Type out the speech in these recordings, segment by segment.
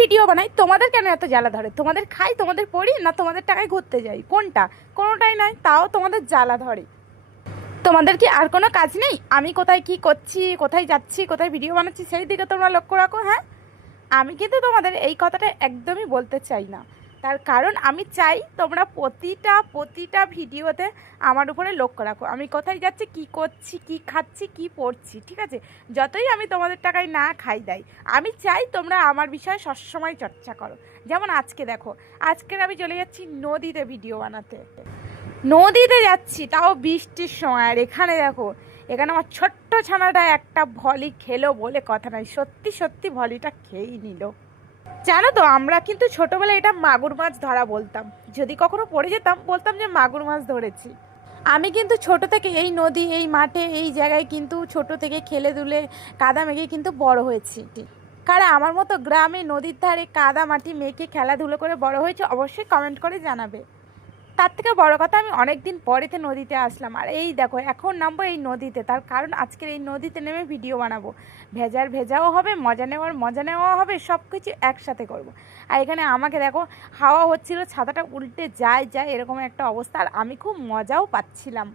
Video বানাই তোমাদের কেন এত জ্বালা ধরে? তোমাদের খাই, তোমাদের পড়ি, না তোমাদের টাকায় ঘুরতে যাই? কোনটা? কোনোটাই নয়, তাও তোমাদের জ্বালা ধরে। তোমাদের কি আর কোনো কাজ নেই? আমি কোথায় কি করছি, কোথায় যাচ্ছি, কোথায় ভিডিও বানাচ্ছি সেই দিকে তোমরা লক্ষ্য রাখো। হ্যাঁ, আমি কিন্তু তোমাদের এই কথাটা একদমই বলতে চাই না। তার কারণ আমি চাই তোমরা প্রতিটা ভিডিওতে আমার উপরে লক্ষ্য রাখো, আমি কোথায় যাচ্ছি, কি করছি, কি খাচ্ছি, কি পড়ছি। ঠিক আছে, যতই আমি তোমাদের টাকায় না খাই দেয়, আমি চাই তোমরা আমার বিষয়ে সবসময় চর্চা করো। যেমন আজকে দেখো, আজকের আমি চলে যাচ্ছি নদীতে ভিডিও বানাতে। নদীতে যাচ্ছি, তাও বৃষ্টির সময়। আর এখানে দেখো, এখানে আমার ছোট্ট ছানাটা একটা ভলি খেলো বলে কথা নয়, সত্যি সত্যি ভলিটা খেয়েই নিল। জানো তো, আমরা কিন্তু ছোটবেলায় এটা মাগুর মাছ ধরা বলতাম। যদি কখনো পড়ে যেতাম, বলতাম যে মাগুর মাছ ধরেছি। আমি কিন্তু ছোট থেকে এই নদী, এই মাঠে, এই জায়গায় কিন্তু ছোট থেকে খেলে দুলে কাদা মেখে কিন্তু বড় হয়েছি। কারা আমার মতো গ্রামে নদীর ধারে কাদা মাটি মেখে খেলাধুলো করে বড় হয়েছে অবশ্যই কমেন্ট করে জানাবে। তার থেকে বড় কথা, আমি অনেক দিন পরেতে নদীতে আসলাম। আর এই দেখো, এখন নামবো এই নদীতে। তার কারণ আজকের এই নদীতে নেমে ভিডিও বানাবো। ভেজাও হবে, মজা নেওয়াও হবে, সব কিছু একসাথে করব। আর এখানে আমাকে দেখো, হাওয়া হচ্ছিল, ছাতাটা উল্টে যায় এরকম একটা অবস্থা। আর আমি খুব মজাও পাচ্ছিলাম।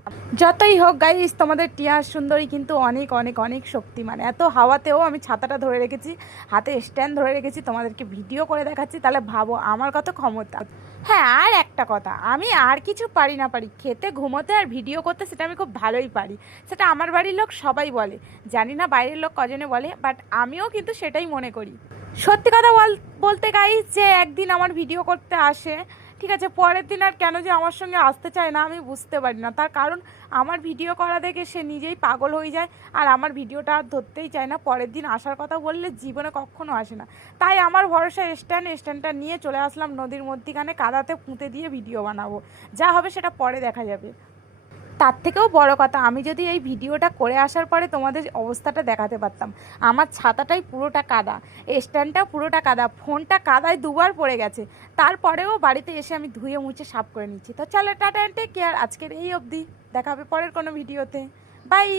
যতই হোক গাইস, তোমাদের টিয়া সুন্দরী কিন্তু অনেক অনেক অনেক শক্তিমান। এত হাওয়াতেও আমি ছাতাটা ধরে রেখেছি, হাতে স্ট্যান্ড ধরে রেখেছি, তোমাদেরকে ভিডিও করে দেখাচ্ছি। তাহলে ভাবো আমার কত ক্ষমতা। হ্যাঁ, আর একটা কথা, আমি আর কিছু পারি না পারি, খেতে, ঘুমোতে আর ভিডিও করতে সেটা আমি খুব ভালোই পারি। সেটা আমার বাড়ির লোক সবাই বলে, জানি না বাইরের লোক কজনে বলে, বাট আমিও কিন্তু সেটাই মনে করি। সত্যি কথা বলতে গাইস, যে একদিন আমার ভিডিও করতে আসে, ঠিক আছে, পরের দিন আর কেন যে আমার সঙ্গে আসতে চায় না আমি বুঝতে পারি না। তার কারণ আমার ভিডিও করা দেখে সে নিজেই পাগল হয়ে যায়, আর আমার ভিডিওটা আর ধরতেই চায় না। পরের দিন আসার কথা বললে জীবনে কখনো আসে না। তাই আমার ভরসা স্ট্যান্ডটা নিয়ে চলে আসলাম নদীর মধ্যিখানে, কাদাতে পুঁতে দিয়ে ভিডিও বানাবো। যা হবে সেটা পরে দেখা যাবে। তার থেকেও বড় কথা, আমি যদি এই ভিডিওটা করে আসার পরে তোমাদের অবস্থাটা দেখাতে পারতাম। আমার ছাতাটাই পুরোটা কাদা, স্ট্যান্ডটা পুরোটা কাদা, ফোনটা কাদায় দুবার পড়ে গেছে। তারপরেও বাড়িতে এসে আমি ধুয়ে মুছে সাফ করে নিচ্ছি। তো চলো, টাটা, টেক কেয়ার। আজকের এই অবধি, দেখা হবে পরের কোনো ভিডিওতে। বাই।